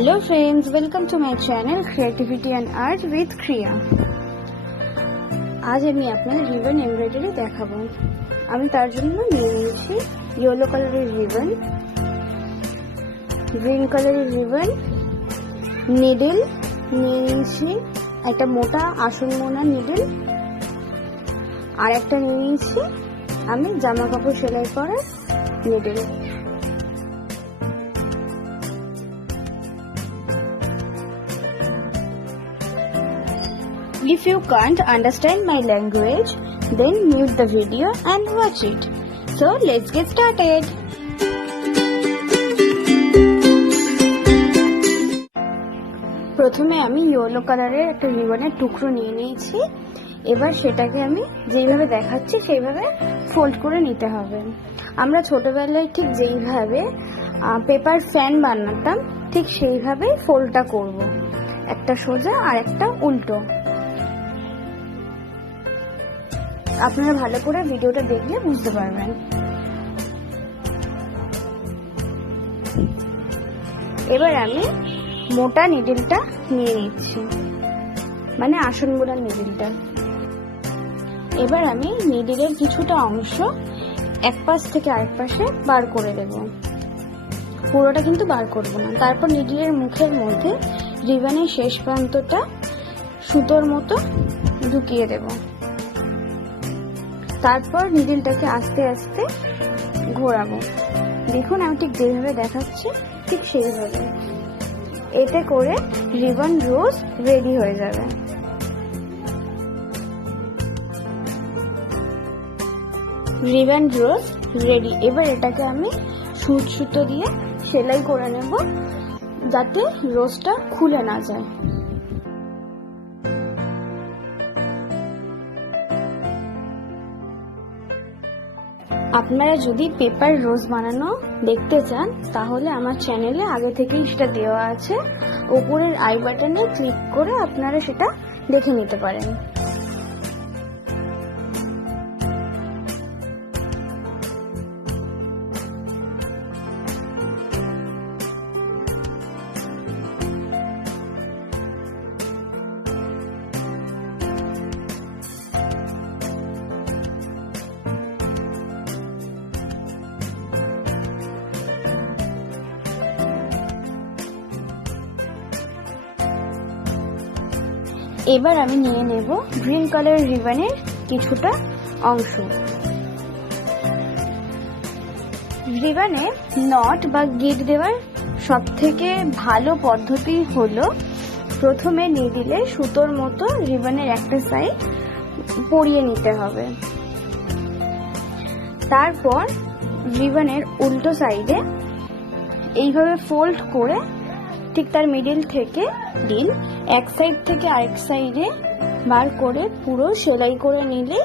Hello friends, welcome to my channel Creativity and Art with Kriya. आज আমি আপনাদের ribbon embroidery দেখাবো। আমি তার জন্য নিয়ে নিয়েছি ইয়েলো কালারের রিবন, গ্রিন কালারের রিবন, নিডল নিয়ে নিয়েছি, একটা মোটা আসন মোনা নিডল, আর একটা নিয়ে নিয়েছি আমি জামা কাপড় সেলাই করার needle. If you can't understand my language, then mute the video and watch it. So let's get started. প্রথমে আমি ইয়েলো কালারের একটা রিবনের টুকরো নিয়ে নিয়েছি। এবার সেটাকে আমি যেইভাবে দেখাচ্ছি সেইভাবে ফোল্ড করে নিতে হবে। আমরা ছোটবেলায় ঠিক যেইভাবে পেপার ফ্যান বানাতাম ঠিক সেইভাবেই ফোল্ডটা করব, একটা সোজা আর একটা উল্টো। আপনারা ভালো করে ভিডিওটা দেখলে বুঝতে পারবেন। এবার আমি মোটা নিডলটা নিয়ে নিচ্ছি, মানে আসন মোড়ার নিডলটা। এবার আমি নিডলের কিছুটা অংশ এক পাশ থেকে আরেক পাশে বার করে দেব, পুরোটা কিন্তু বার করব না। তারপর নিডলের মুখের মধ্যে রিবনের শেষ প্রান্তটা সুতোর মতো ঢুকিয়ে দেব। তারপর নিডলটাকে আস্তে আস্তে ঘোরাবো। দেখুন আমি ঠিক যেভাবে দেখাচ্ছি ঠিক সেইভাবে। এতে করে রিবন রোজ রেডি হয়ে যাবে। রিবন রোজ রেডি। এবার এটাকে আমি সুচ সুতো দিয়ে সেলাই করে নেব, যাতে রোজটা খুলে না যায়। আপনারা যদি পেপার রোজ বানানো দেখতে চান তাহলে আমার চ্যানেলে আগে থেকেই সেটা দেওয়া আছে, উপরের আই বাটনে ক্লিক করে আপনারা সেটা দেখে নিতে পারেন। এবার আমি নিয়ে নেব গ্রিন কালার রিবনের কিছুটা অংশ। রিবনে নট বা গিট দেওয়ার সব থেকে ভালো পদ্ধতি হলো প্রথমে নিডলে সুতোর মতো রিবনের একটা সাইড পরিয়ে নিতে হবে। তারপর রিবনের উল্টো সাইডে এইভাবে ফোল্ড করে ঠিক তার মিডল থেকে এক সাইড থেকে আরেক সাইডে বার করে পুরো সেলাই করে নিলে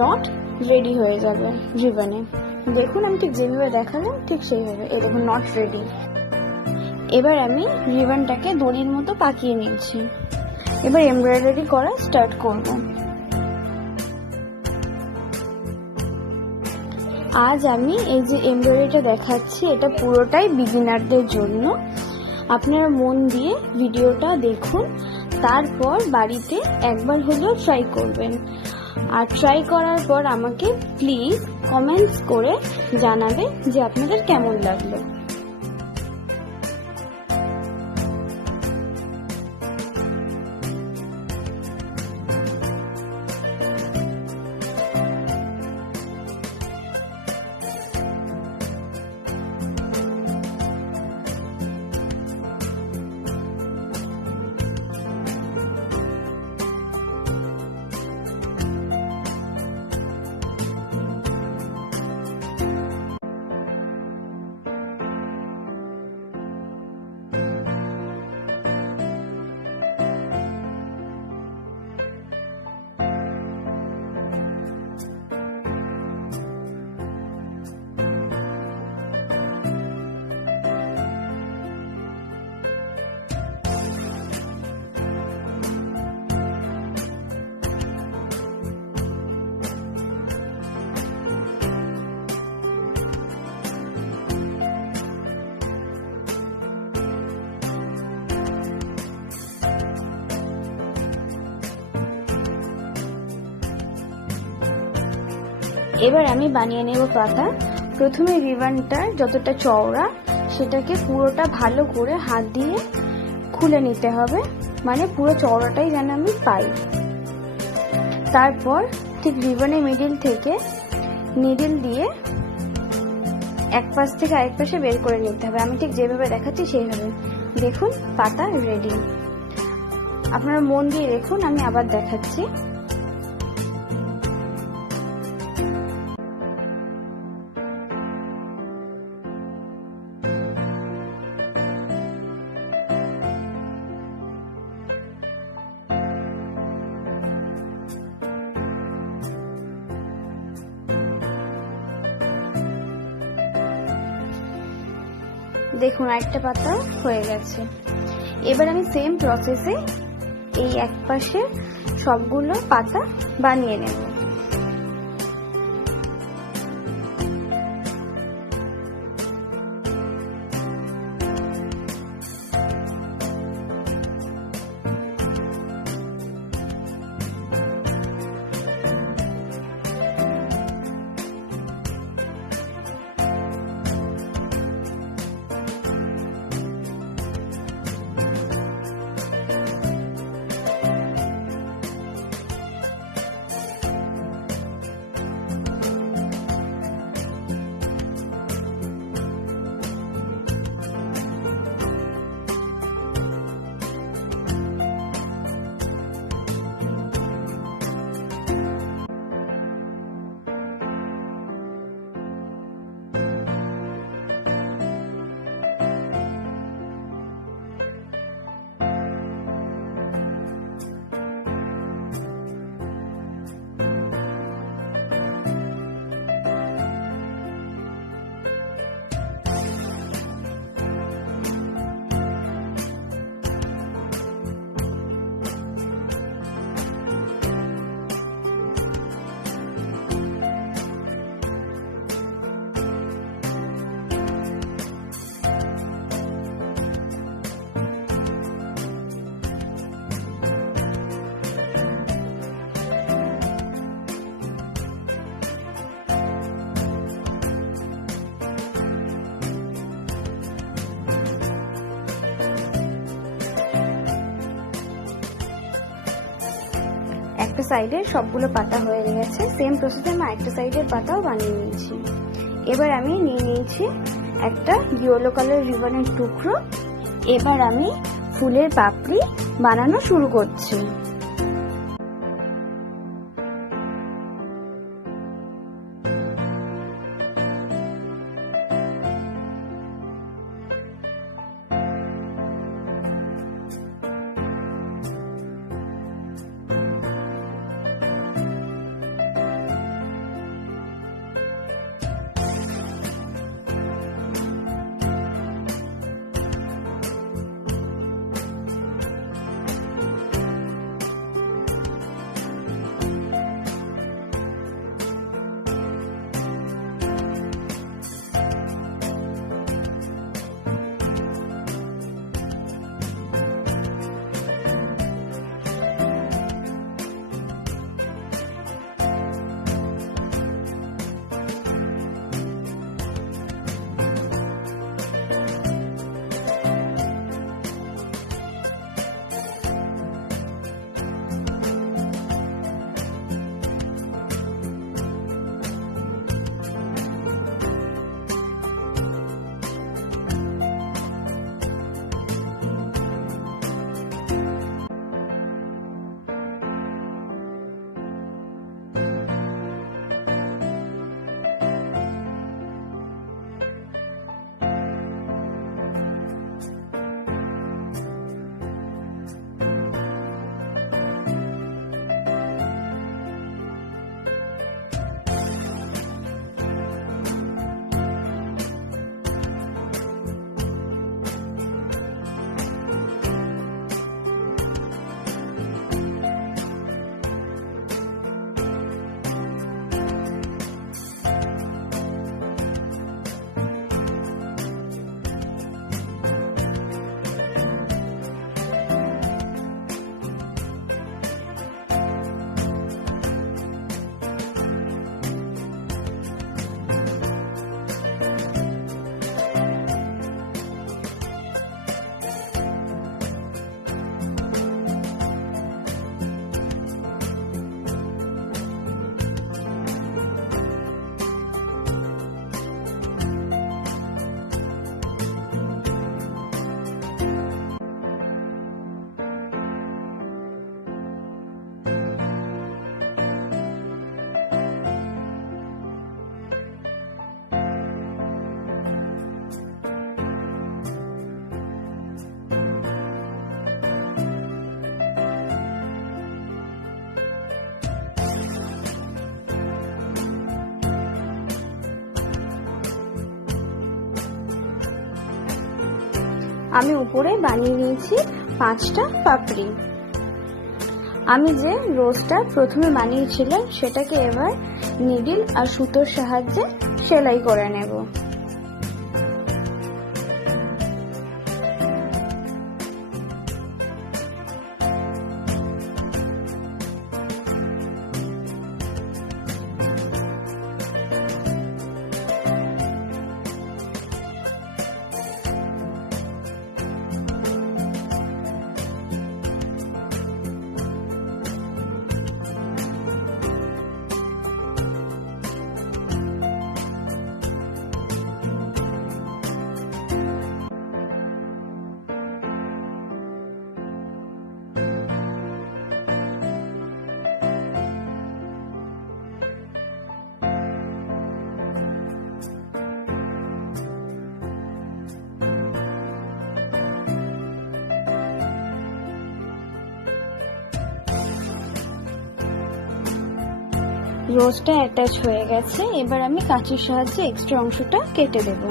নট রেডি হয়ে যাবে রিবনে। দেখুন আমি ঠিক যেভাবে দেখালাম ঠিক সেইভাবে। এই দেখুন নট রেডি। এবার আমি রিবনটাকে দড়ির মতো পাকিয়ে নিয়েছি। এবার এমব্রয়ডারি করা স্টার্ট করব। আজ আমি এই যে এমব্রয়ডারিটা দেখাচ্ছি এটা পুরোটাই বিগিনারদের জন্য। আপনারা মন দিয়ে ভিডিওটা দেখুন, তারপর বাড়িতে একবার হলেও ট্রাই করবেন। আর ট্রাই করার পর আমাকে প্লিজ কমেন্টস করে জানাবে যে আপনাদের কেমন লাগলো। এবার আমি বানিয়ে নেব পাতা। প্রথমে রিবনটার যতটা চওড়া সেটাকে পুরোটা ভালো করে হাত দিয়ে খুলে নিতে হবে, মানে পুরো চওড়াটাই যেন আমি পাই। তারপর ঠিক রিবনের মিডিল থেকে নিডল দিয়ে এক পাশ থেকে আরেক পাশে বের করে নিতে হবে। আমি ঠিক যেভাবে দেখাচ্ছি সেইভাবে। দেখুন পাতা রেডি। আপনারা মন দিয়ে দেখুন, আমি আবার দেখাচ্ছি। দেখুন আরেকটা পাতা হয়ে গেছে। এবার আমি সেম প্রসেসে এই এক পাশে সবগুলো পাতা বানিয়ে নেব। একটা সাইডের সবগুলো পাতা হয়ে গেছে। সেম প্রসেসে আমি একটা সাইডের পাতাও বানিয়ে নিয়েছি। এবার আমি নিয়ে নিয়েছি একটা ইয়েলো কালার রিবনের টুকরো। এবার আমি ফুলের পাপড়ি বানানো শুরু করছি। আমি উপরে বানিয়ে নিয়েছি 5টা পাপড়ি। আমি যে রোজটা প্রথমে বানিয়েছিলাম সেটাকে এবার নিডল আর সুতোর সাহায্যে সেলাই করে নেব। রোজটা অ্যাটাচ হয়ে গেছে, এবার আমি কাঁচির সাহায্যে এক্সট্রা অংশটা কেটে দেব।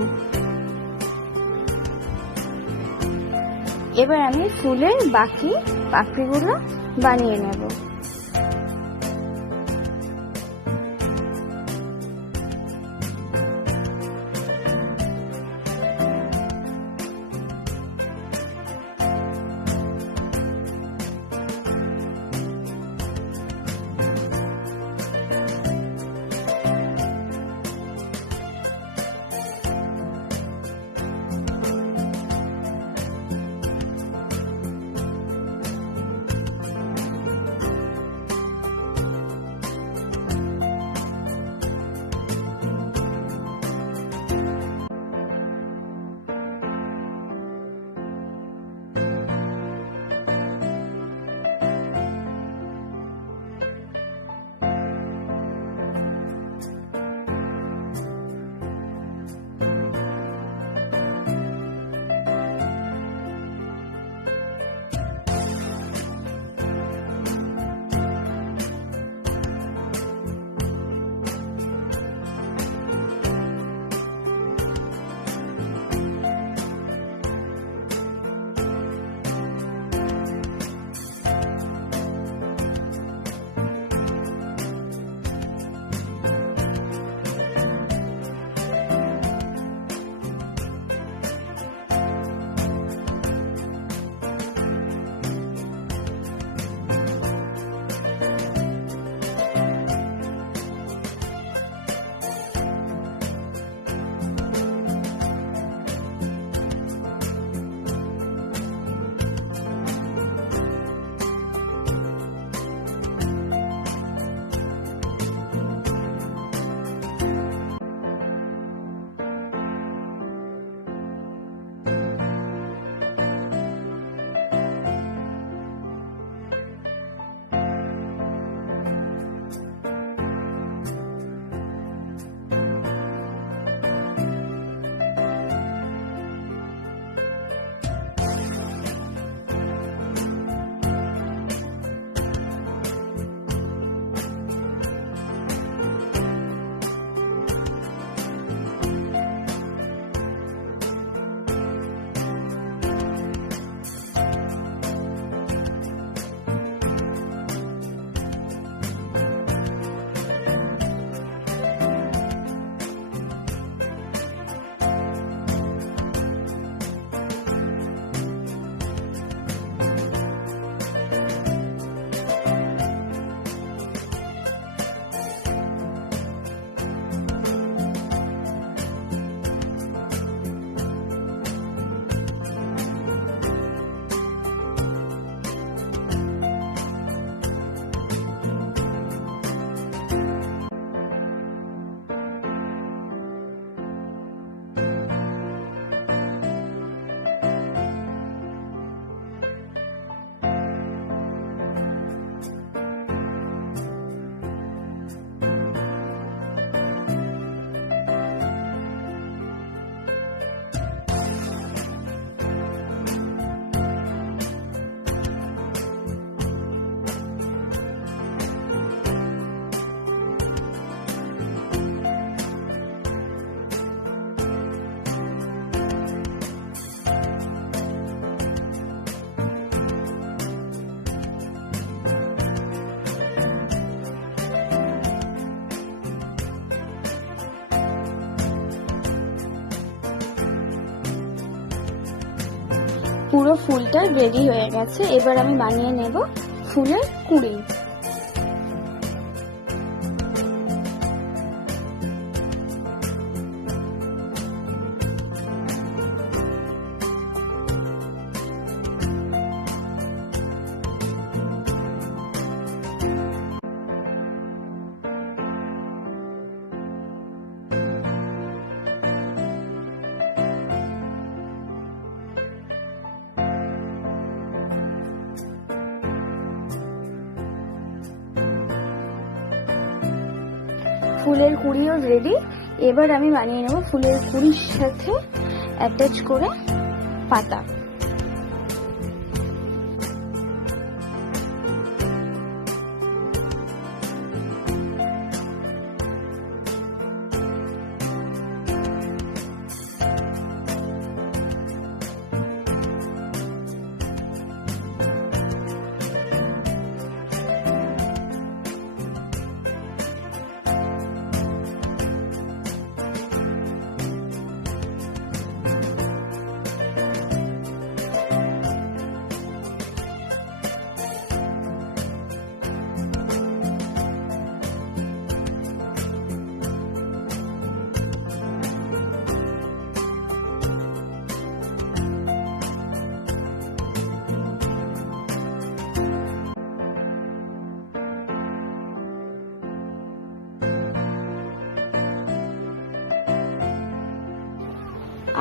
এবার আমি ফুলের বাকি পাপড়িগুলো বানিয়ে নেব। পুরো ফুলটা রেডি হয়ে গেছে। এবার আমি বানিয়ে নেব ফুলের কুঁড়ি। ফুলের কুঁড়িও রেডি। এবার আমি বানিয়ে নেব ফুলের কুঁড়ির সাথে অ্যাটাচ করে পাতা।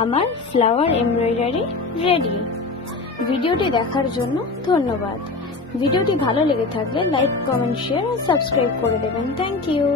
আমার ফ্লাওয়ার এমব্রয়ডারি রেডি। ভিডিওটি দেখার জন্য ধন্যবাদ। ভিডিওটি ভালো লেগে থাকলে লাইক, কমেন্ট, শেয়ার আর সাবস্ক্রাইব করে দেবেন। Thank you.